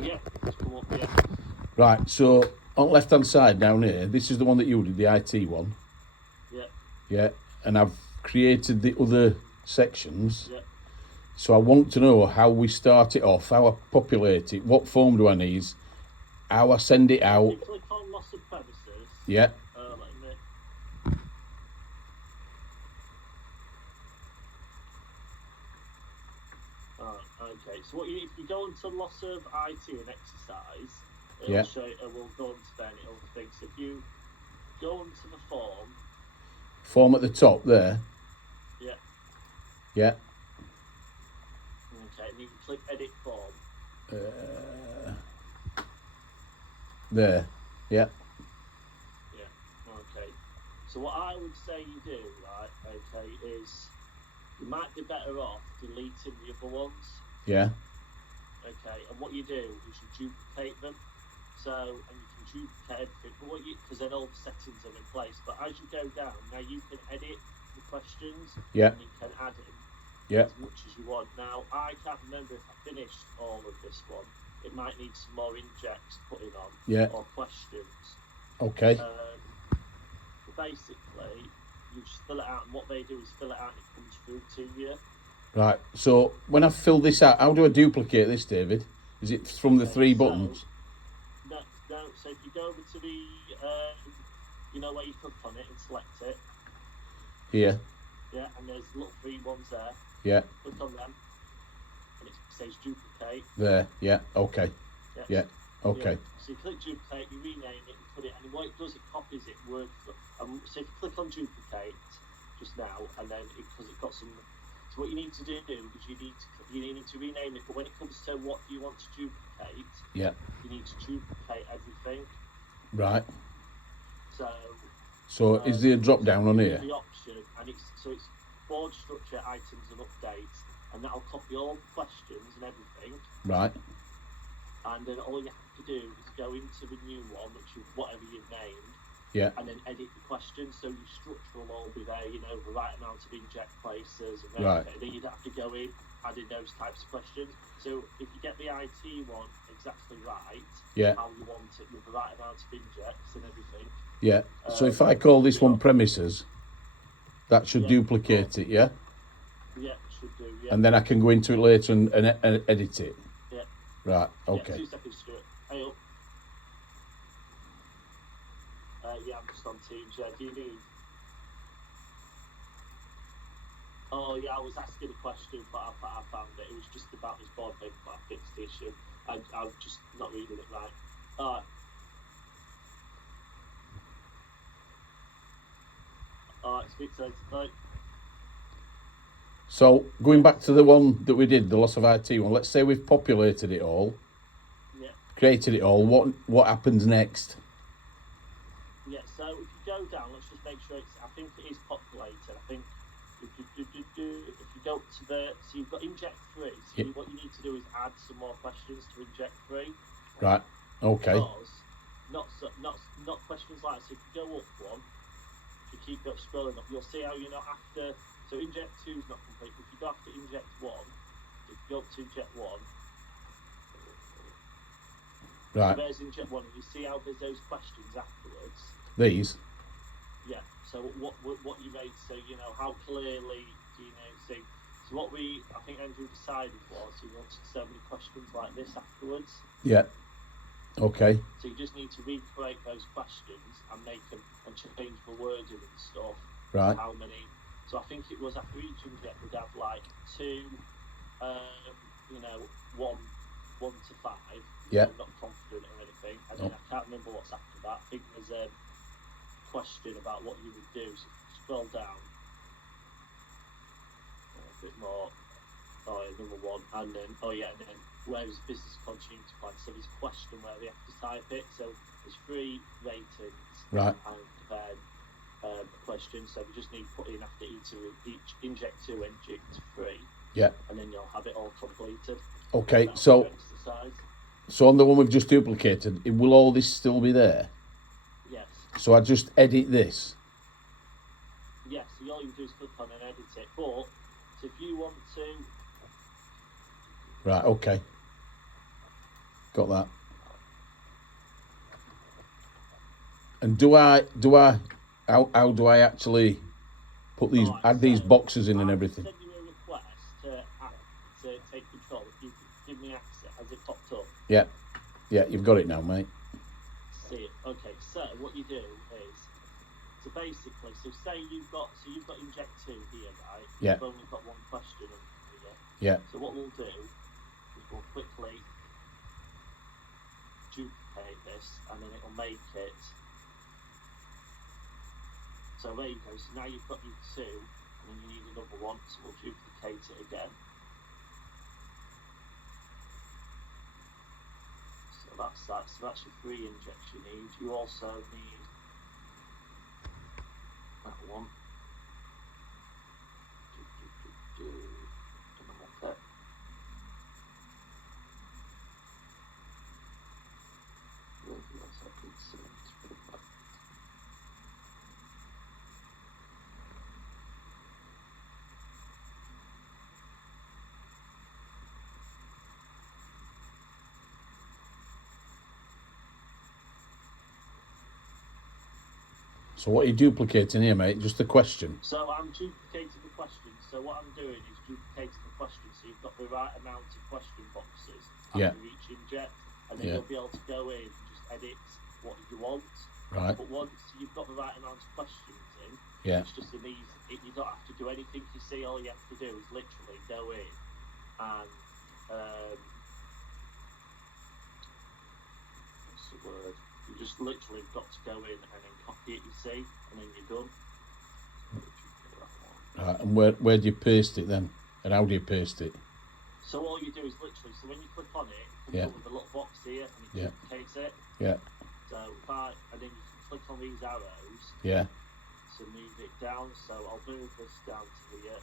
Yeah, it's come up, yeah. Right, so on left hand side down here, this is the one that you did, the IT one. Yeah, Yeah, and I've created the other sections. yeah. So I want to know how we start it off, how I populate it, what form do I need, how I send it out. You click on loss of premises. Yeah, Let me. Okay, so what you, if you go into loss of IT and exercise, it'll yeah. show. We'll go into then. It'll think. So if you go onto the form, Form at the top there. yeah, Yeah. okay, and you can click edit form. There. Yeah. Yeah, okay. So what I would say you do, right? Okay, is you might be better off deleting the other ones. Yeah. Okay, and what you do is you duplicate them. So, and you can duplicate everything, but what you, because then all the settings are in place. But as you go down, now you can edit the questions, Yeah. and you can add in Yeah. as much as you want. Now, I can't remember if I finished all of this one. It might need some more injects putting on, Yeah. or questions. Okay. But basically, you just fill it out, and what they do is fill it out, and it comes through to you. Right. So when I fill this out, how do I duplicate this, David? Is it from the Okay, three so, buttons? No, no. So if you go over to the, you know where you click on it and select it, Here. yeah, and there's little three ones there. Yeah. Click on them, and it says duplicate. There. Yeah. Okay. Yeah. Yeah. Okay. Yeah. So you click duplicate, you rename it, and put it, and what it does, it copies it word for. So if you click on duplicate just now, and then because it got some. So what you need to do is you need to rename it. But when it comes to what do you want to duplicate, Yeah. you need to duplicate everything. Right. So is there a drop down on here? the option, and it's board structure, items, and updates, and that'll copy all the questions and everything. Right. And then all you have to do is go into the new one, which is whatever you've named, Yeah. and then edit the questions. So your structure will all be there, you know, the right amount of inject places and Right. everything. Then you'd have to go in, add in those types of questions. So if you get the IT one exactly right, Yeah. how you want it with the right amount of injects and everything. Yeah. So if I call this one yeah. premises, that should Yeah. duplicate it, yeah? Yeah, it should do, yeah. And then I can go into it later and edit it. Yeah. Right. Yeah, Okay. 2 seconds, Stuart. Hey up. Yeah, I'm just on Teams. Yeah, do you need? Oh, yeah, I was asking a question, but I found it. It was just about this board paper, but I fixed the issue. I'm just not reading it right. Alright. Alright, speak to you later. Bye. So going back to the one that we did, the loss of IT one. Let's say we've populated it all, Yeah. created it all. What happens next? Yeah. So if you go down, let's just make sure it's. I think it is populated. I think if you go to the, so you've got inject 3. So what you need to do is add some more questions to inject 3. Right. Okay. Because not questions like, so if you go up one, if you keep scrolling up, you'll see how you're not after. So inject 2 is not complete. If you go after inject 1, if you go up to inject 1, right. So there's inject 1, and you see how there's those questions afterwards. These. Yeah. So what you made, so you know how clearly do you know? See, so what I think Andrew decided was he wanted so many questions like this afterwards. Yeah. Okay. So you just need to recreate those questions and make them and change the wording and stuff. Right. How many? So I think it was after each inject we'd have like 2, you know, 1 to 5. Yeah. I'm not confident or anything. And then I can't remember what's after that. I think there's a question about what you would do. So scroll down a bit more. Oh, yeah, number 1, and then and then where is business continuity plan? So there's a question where they have to type it. So there's 3 ratings, right, and then a question. So we just need to put in after each inject 2, inject 3. Yeah. And then you'll have it all completed. Okay, so on the one we've just duplicated, will all this still be there? Yes. So I just edit this? Yes, so all you do is click on and edit it. But if you want to... Right, okay. Got that. And how do I actually put these, Alright, add these so boxes in and I'll everything? send you a request to take control. If you could give me access, has it popped up? Yeah, you've got it now, mate. See it. Okay, so what you do is, so basically, say you've got inject 2 here, right? Yeah. You've only got one question under here. Yeah, So what we'll do is we'll quickly duplicate this, and then it'll make it. So there you go. So now you've got your 2, and then you need another one. So we'll duplicate it again. So that's that. So that's your 3 injects you need. You also need that one. Okay. so what are you duplicating here, mate? Just the question. So I'm duplicating the question. So what I'm doing is duplicating the question. So you've got the right amount of question boxes Yeah. after each inject, and then Yeah. you'll be able to go in and just edit what you want. Right. But once you've got the right amount of questions in, Yeah. it's just an easy. You don't have to do anything. You see, all you have to do is literally go in and what's the word? You just literally got to go in and then copy it. You see, and then you're done. Right. And where do you paste it then? And how do you paste it? So all you do is literally, so when you click on it, it comes Yeah. up with a little box here and it Yeah. duplicates it. Yeah. So and then you can click on these arrows Yeah. to move it down. So I'll move this down to here.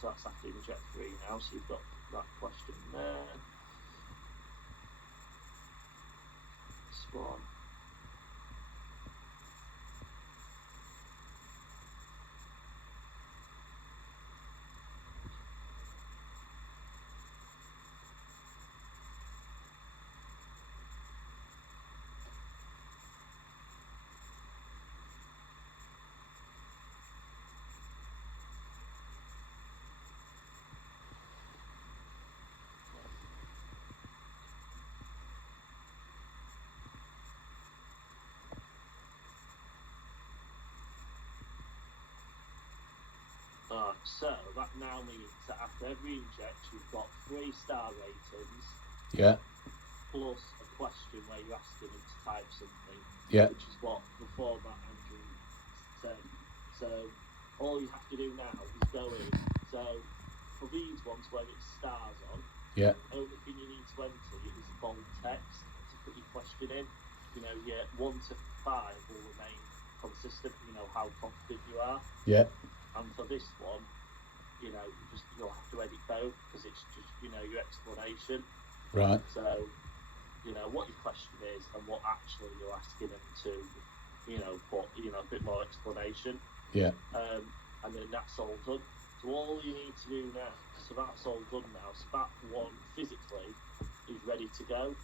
So that's after inject 3 now. So you've got that question there. This one. So that now means that after every inject, you've got 3 star ratings. Yeah. Plus a question where you're asking them to type something. Yeah. Which is what the format Andrew said. So all you have to do now is go in. So for these ones where it's stars on, Yeah. the only thing you need to enter is bold text to put your question in. You know, your 1 to 5 will remain consistent. You know how confident you are. Yeah. And for this one, you know, you'll have to edit both because it's just, you know, your explanation. Right. So, you know, what your question is and what actually you're asking them to, you know, put, you know, a bit more explanation. Yeah. And then that's all done. So all you need to do now, so that's all done now. So that one physically is ready to go.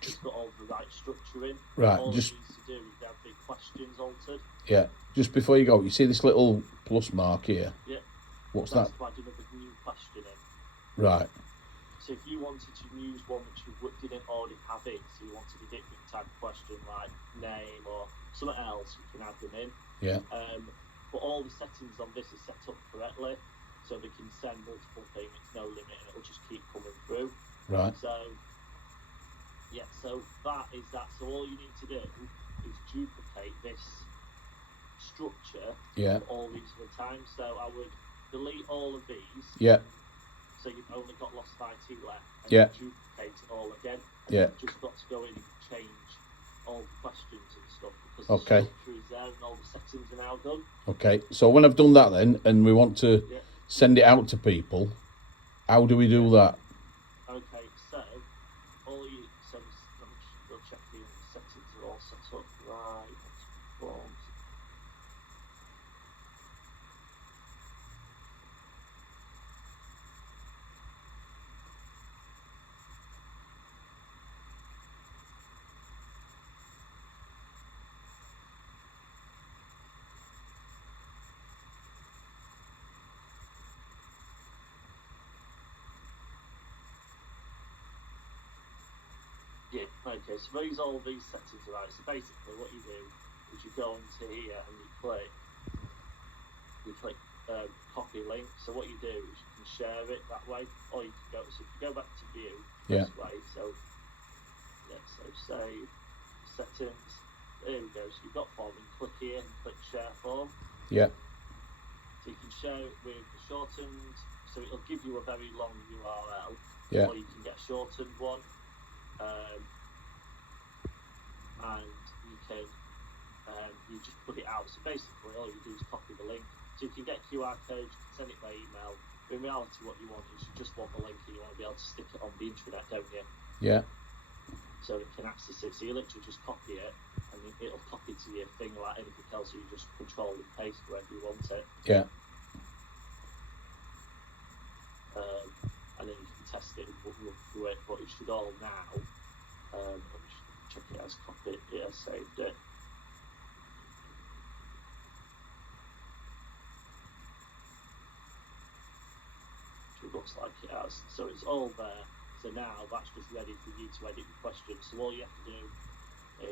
It's got all the right structure in. Right. All Just it needs to do is have the questions altered. yeah. Just before you go, you see this little plus mark here? Yeah. What's That's that? to add another new question in. Right. So if you wanted to use one which you didn't already have in, so you wanted a different type of question like name or something else, you can add them in. Yeah. But all the settings on this is set up correctly, so they can send multiple things, no limit, and it'll just keep coming through. Right. So yeah, so that is that. So all you need to do is duplicate this structure Yeah. all these other times. So I would delete all of these. Yeah. So you've only got Lost IT left, and Yeah. duplicate it all again. And Yeah. you've just got to go in and change all the questions and stuff because Okay. the structure is there and all the settings are now done. Okay. So when I've done that then, and we want to Yeah. send it out to people, how do we do that? Okay, so all you so let me just go check the settings are all set up right. Forms. Okay, so raise all these settings right. So basically, what you do is you go onto here and you click copy link. So what you do is you can share it that way, or you can go. So if you go back to view Yeah. this way, so save settings. There we go. So you've got form, and click here and click share form. Yeah. So you can share it with the shortened. So it'll give you a very long URL, Yeah. or you can get a shortened one. And you can you just put it out. So basically, all you do is copy the link. So you can get QR codes, you can send it by email. But in reality, what you want is you just want the link, and you want to be able to stick it on the internet, don't you? Yeah. So it can access it. So you literally just copy it, and it'll copy to your thing like anything else. So you just control and paste wherever you want it. Yeah. And then you can test it through it. But it should all now. Let me just check it as copied. Yeah, saved it. It looks like it has. So it's all there. So now that's just ready for you to edit the questions. So all you have to do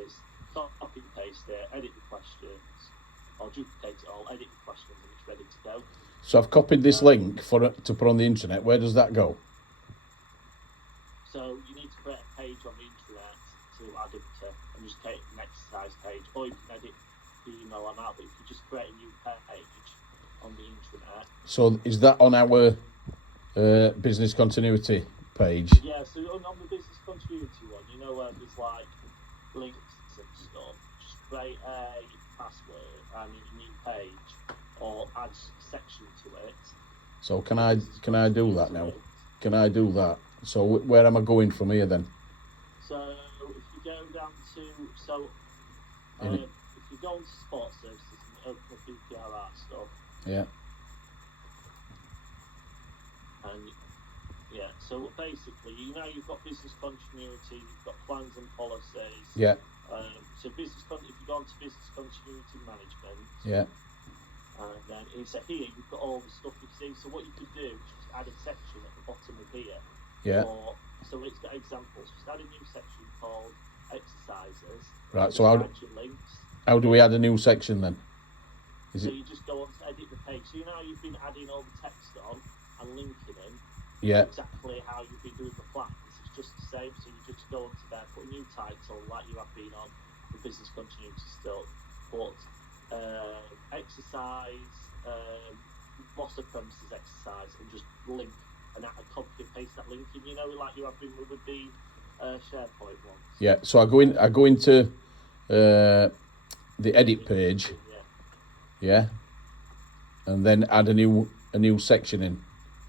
is copy and paste it, edit the questions, or duplicate it all, edit the questions, and it's ready to go. So I've copied this link to put on the internet. Where does that go? So you need to create a page on the internet to add it to, and just create an exercise page, or you can edit the email on out. But if you just create a new page on the internet. So is that on our business continuity page? Yeah, so on the business continuity one, you know where there's like links and stuff, just create a password and a new page, or add a section to it. So can I do that now? Can I do that? So where am I going from here then? So if you go down to if you go into support services and open the BPRR stuff. Yeah. And yeah, so basically, you've got business continuity, you've got plans and policies. Yeah. So if you go on to business continuity management. Yeah. And then here you've got all the stuff you see. So what you could do is just add a section at the bottom of here. Yeah. So it's got examples. Just add a new section called exercises. Right. So add your links. How do we add a new section then? You just go on to edit the page. So you've been adding all the text on and linking them. Yeah. Exactly how you've been doing the plans. It's just the same. So you just go onto there, put a new title like you have been on the business continuity still. But exercise, loss of premises exercise, and just link and copy and paste that link in. Like you have been with the SharePoint ones. Yeah. So I go into the edit page. Yeah. And then add a new section in,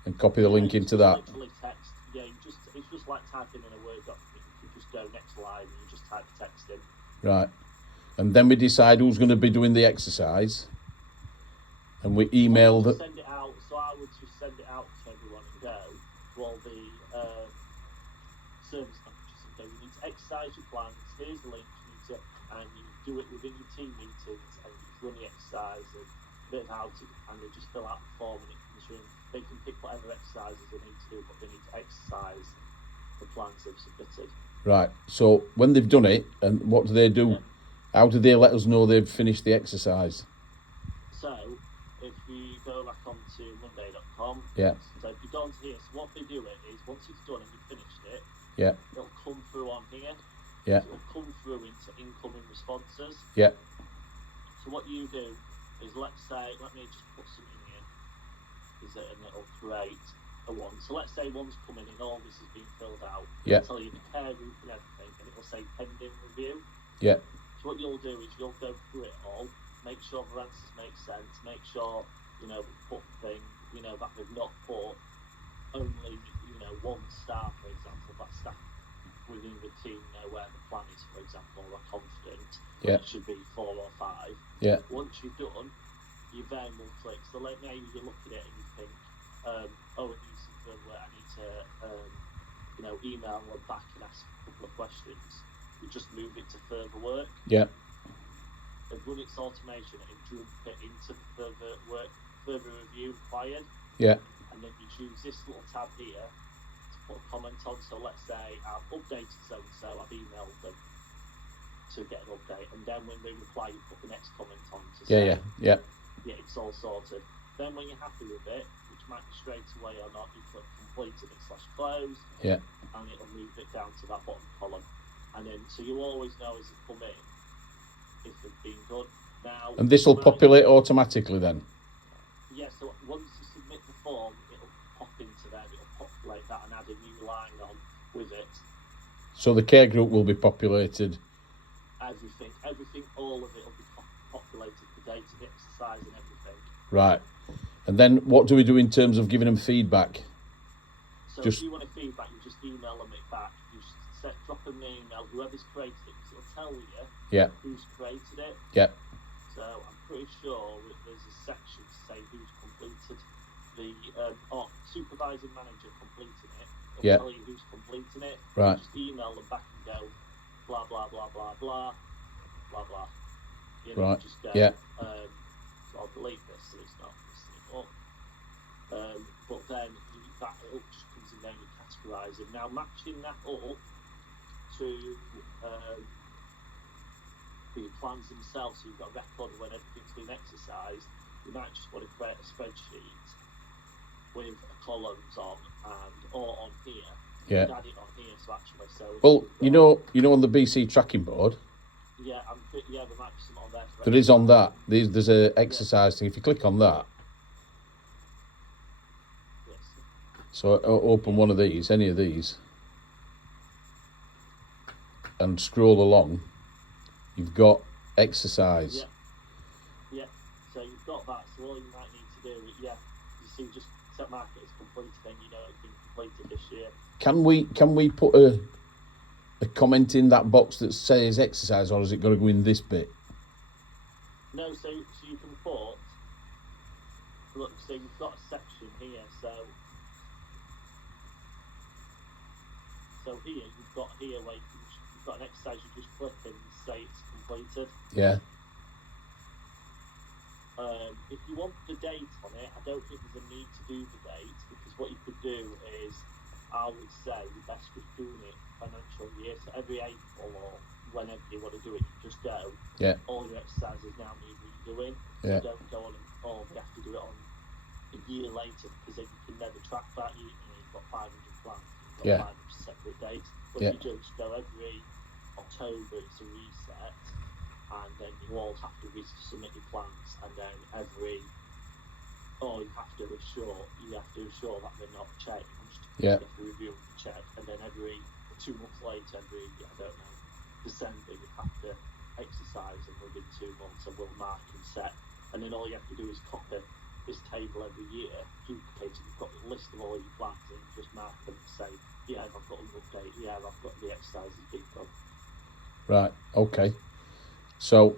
and copy the link into that. Literally text. Yeah. It's just like typing in a Word document. You just go next line and you just type the text in. Right. And then we decide who's going to be doing the exercise, and we email that. Send it out. So I would just send it out to everyone and go to all the service managers and go, you need to exercise your plans. Here's the link. And you do it within your team meetings, and you run the exercise and a bit of how to, and they just fill out the form and it comes through. They can pick whatever exercises they need to do, but they need to exercise the plans they've submitted. Right. So when they've done it, and what do they do? Yeah. How do they let us know they've finished the exercise? So if you go back onto Monday.com, yeah. So if you go onto here, so what they do is once it's done and you've finished it, yeah, it'll come through on here. Yeah. So it'll come through into incoming responses. Yeah. So what you do is, let me just put something in, and it'll create a one. So let's say one's coming in, all this is being filled out. Yeah. It'll tell you the care group and everything, and it will say pending review. Yeah. So what you'll do is you'll go through it all, make sure the answers make sense, make sure, we put thing, that they've not put only, one star, for example, that staff within the team know where the plan is, for example, are confident. Yeah. It should be 4 or 5. Yeah. Once you've done, you then will click. So maybe you look at it and you think, it needs some further work. I need to, email them back and ask a couple of questions. You just move it to further work. Yeah. And run its automation and jump it into further work, further review required. Yeah. And then you choose this little tab here to put a comment on. So let's say I've updated so I've emailed them to get an update, and then when they reply, you put the next comment on to say, yeah, it's all sorted. Then when you're happy with it, which might be straight away or not, you click completed it / closed, yeah. and it'll move it down to that bottom column. And then, so you always know as they come in if they've been done. Now, And this will populate automatically then? Yeah, so once you submit the form, it'll pop into there, it'll populate that and add a new line on with it. So the care group will be populated? Everything, all of it will be populated, the date of the exercise and everything. Right. And then what do we do in terms of giving them feedback? So if you want a feedback, you just email them it back. You just drop them an email, whoever's created it, because it'll tell you who's created it. Yeah. So I'm pretty sure that there's a section to say who's completed the supervising manager completing it. It'll tell you who's completing it. Right. You just email them back and go blah blah blah blah blah blah blah. You know, right. Just go. So I'll delete this so it's not messing it up. But then that it just comes in there and you categorise it. Now matching that up to the plans themselves, so you've got a record of when everything's been exercised. You might just want to create a spreadsheet with columns on or on here. Yeah. Add it on here, so actually, well, you know, on the BC tracking board. Yeah, there might be some on there. There is on that. There's a exercise thing. If you click on that. Yes. So open one of these, any of these, and scroll along. You've got exercise. Yeah. So you've got that. So all you might need to do is, you see, just set mark it as completed, then you know it's been completed this year. Can we put a comment in that box that says exercise, or is it got to go in this bit? No, so you can put. Look, so you've got a section here. So here you've got where you've got an exercise. You just click and say it's completed. Yeah. If you want the date on it, I don't think there's a need to do the date, because what you could do is, I would say, the best just doing it financial year. So every April or whenever you want to do it, you just go. Yeah. All your exercises now need redoing. Yeah. So don't go on we have to do it on a year later, because then you can never track that. You've got 500 plans, you've got 500 separate dates. But if you just go every October, it's a reset, and then you all have to resubmit your plans, and then you have to assure that they're not changed. You have to review and check, and then every 2 months later, December, you have to exercise, and within 2 months, and we'll mark and set. And then all you have to do is copy this table every year, duplicate it. You've got a list of all your plans, and you just mark them and say, I've got an update, I've got the exercises being done. Right, okay. So,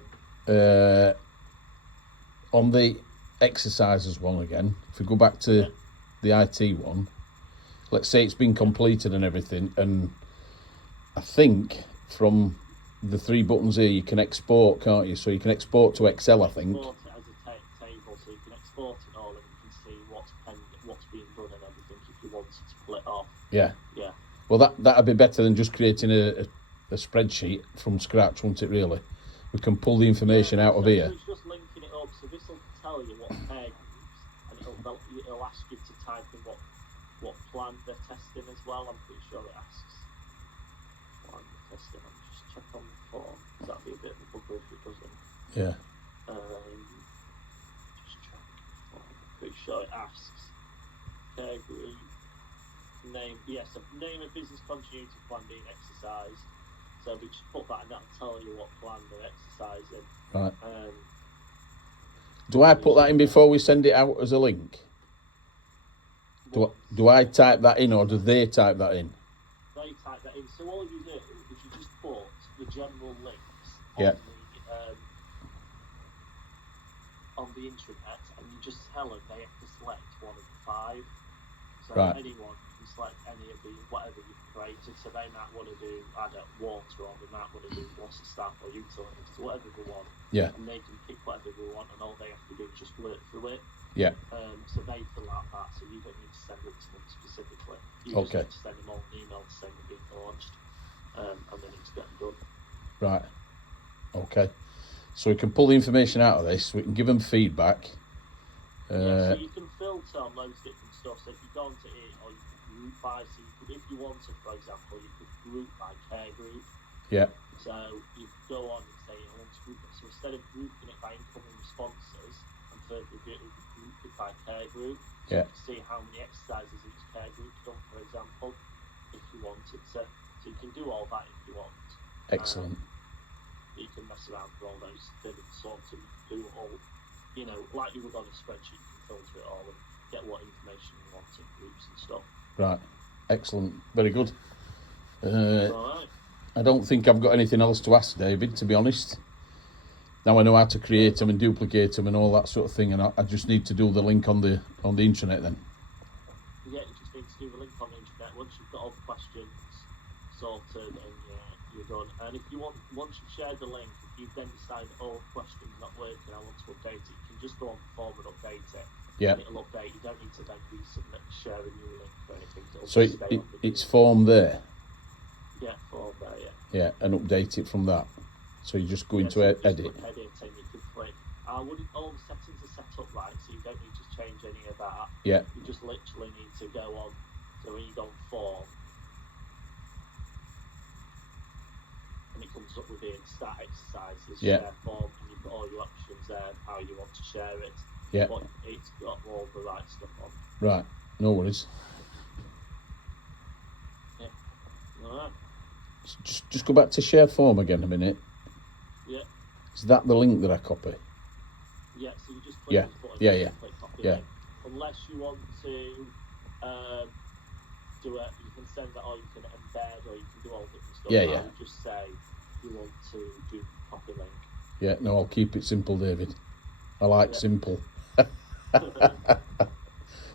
on the exercises one again, if we go back to the IT one, let's say it's been completed and everything, and I think from the 3 buttons here you can export, can't you? So you can export to Excel, I think. Export it as a table, so you can export it all, and you can see what's being done and everything if you wanted to pull it off. Yeah. Yeah. Well, that'd be better than just creating a spreadsheet from scratch, wouldn't it, really? We can pull the information out of here. It's just linking it up, so this will tell you what pair groups, and it'll ask you to type in what plan they're testing as well. I'm pretty sure it asks plan they're testing. I'll just check on the form, because that'd be a bit of a bugger if it doesn't. Yeah. Just check. I'm pretty sure it asks care group name. Yes, name of business continuity plan being exercised. So we just put that, and that'll tell you what plan they're exercising. Right. Do I put that in before we send it out as a link? Do I type that in, or do they type that in? They type that in. So all you do is you just put the general links on the intranet, and you just tell them they have to select one of the 5. So anyone can select any of whatever you've created. So they might want to do water, or they might want to do water staff or utilities, whatever they want. Yeah. And they can pick whatever they want, and all they have to do is just work through it. Yeah. So they fill out that, so you don't need to send it to them specifically. You Okay. just need to send them all an email to say they're being launched, and they need to get them done. Right. Okay. So we can pull the information out of this. We can give them feedback. So you can filter on loads of different stuff. So if you go onto it, or you can group by, so you could, if you wanted, for example, you could group by care group. Yeah. So you could go on and say, I want to group it. So instead of grouping it by incoming responses and further review, you could group it by care group. So Yeah. you can see how many exercises each care group's done, for example, if you wanted to. So you can do all that if you want. Excellent. You can mess around with all those different sorts and do it all, you know, like you would on a spreadsheet. You can filter it all and get what information you want in groups and stuff. Right. Excellent. Very good. All right. I don't think I've got anything else to ask, David, to be honest. Now I know how to create them and duplicate them and all that sort of thing, and I just need to do the link on the intranet then. Yeah, you just need to do the link on the internet. Once you've got all the questions sorted and you're done. And if you want, once you've shared the link, if you then decide, oh, the question's not working, I want to update it, you can just go on the form and update it. Yeah. And it'll update. You don't need to then resubmit, share a new link or anything. It'll So just stay on the it's new form there. Yeah, form there, yeah. Yeah, and update it from that. So you just go into so just edit. click edit and you can click. All the settings are set up right, so you don't need to change any of that. Yeah. You just literally need to go on. So when you go on form, and it comes up with the start exercises, Yeah. share form, and you've got all your options there, how you want to share it. Yeah. But it's got all the right stuff on. Right. No worries. Alright. Just go back to shared form again a minute. Yeah. Is that the link that I copy? Yeah, so you just click Yeah. this button Yeah, and yeah. click copy Yeah. link. Unless you want to do it, you can send that, or you can embed, or you can do all different stuff. Yeah, I yeah. would just say you want to do copy link. Yeah, no, I'll keep it simple, David. I like Yeah. simple.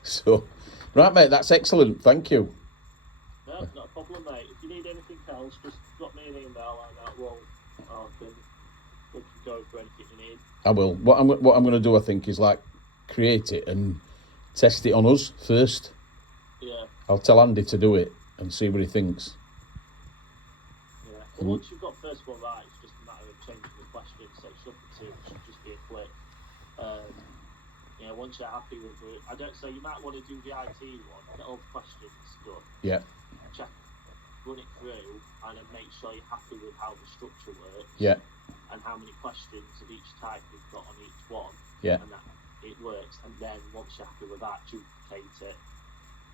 So, right, mate, that's excellent. Thank you. No, not a problem, mate. If you need anything else, just drop me an email and we can go for anything you need. I will. What I'm going to do, I think, is like create it and test it on us first. Yeah. I'll tell Andy to do it and see what he thinks. Yeah. Well, once you've got the first one right, it's just a matter of changing the questions. So it should just be a click. Once you're happy with it, so you might want to do the IT one, get all the questions done. Yeah. Check, run it through, and then make sure you're happy with how the structure works. Yeah. And how many questions of each type you've got on each one. Yeah. And that it works. And then once you're happy with that, duplicate it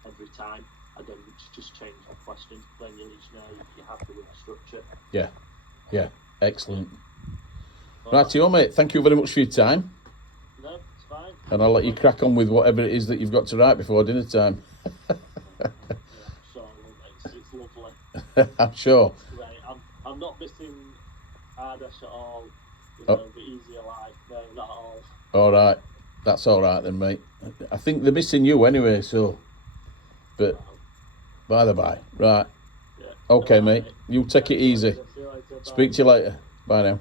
every time, and then just change the questions. Then you'll just know you're happy with the structure. Yeah. Yeah. Excellent. Rightio, mate. Thank you very much for your time. No, it's fine. And I'll let you crack on with whatever it is that you've got to write before dinner time. It's lovely. I'm sure. Right, I'm not missing Ardash at all. Oh. The easier life, no, not at all. All right. That's all right then, mate. I think they're missing you anyway, so. But by the by. Right. Yeah. Okay, All right, mate. You take it easy. See you later. Bye. Speak to you later. Bye now.